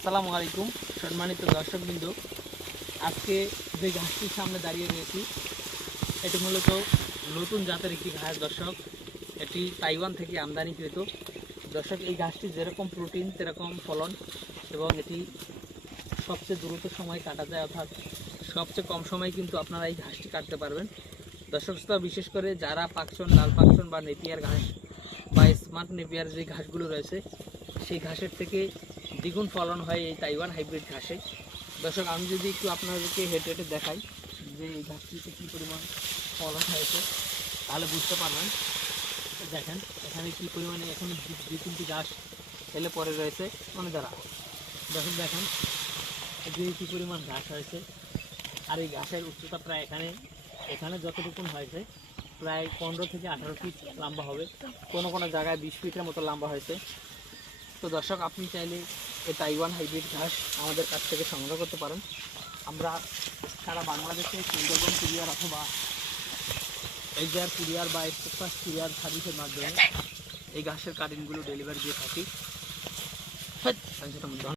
আসসালামু আলাইকুম সম্মানিত দর্শকবৃন্দ। আজকে যে ঘাসটির সামনে দাঁড়িয়ে রয়েছি এটি মূলত নতুন জাতের একটি ঘাস দর্শক। এটি তাইওয়ান থেকে আমদানিকৃত দর্শক। এই ঘাসটি যেরকম প্রোটিন সেরকম ফলন এবং এটি সবচেয়ে দ্রুত সময় কাটা যায়, অর্থাৎ সবচেয়ে কম সময় কিন্তু আপনারা এই ঘাসটি কাটতে পারবেন দর্শক। বিশেষ করে যারা পাকশন, লাল পাকশন বা নেপিয়ার ঘাস বা স্মার্ট নেপিয়ার যে ঘাসগুলো রয়েছে সেই ঘাসের থেকে দ্বিগুণ ফলন হয় এই তাইওয়ান হাইব্রিড ঘাসে দর্শক। আমি যদি একটু আপনাদেরকে হেঁটে হেঁটে দেখাই যে এই ঘাসটিতে কী পরিমাণ ফলন হয়েছে তাহলে বুঝতে পারবেন। দেখেন এখানে কী পরিমাণে এখন দুই তিনটি ঘাস এলে পরে রয়েছে, মানে যারা দেখেন যে কী পরিমাণ ঘাস হয়েছে। আর এই ঘাসের উচ্চতা প্রায় এখানে যতটুকুন হয়েছে প্রায় 15 থেকে 18 ফিট লম্বা হবে, কোনো কোনো জায়গায় 20 ফিটের মতো লম্বা হয়েছে। তো দর্শক, আপনি চাইলে এই তাইওয়ান হাইব্রিড ঘাস আমাদের কাছ থেকে সংগ্রহ করতে পারেন। আমরা সারা বাংলাদেশে সুন্দরবন কুরিয়ার অথবা এইচআর কুরিয়ার বা এক্সপ্রেস কুরিয়ার সার্ভিসের মাধ্যমে এই ঘাসের কাটিংগুলো ডেলিভারি দিয়ে থাকি।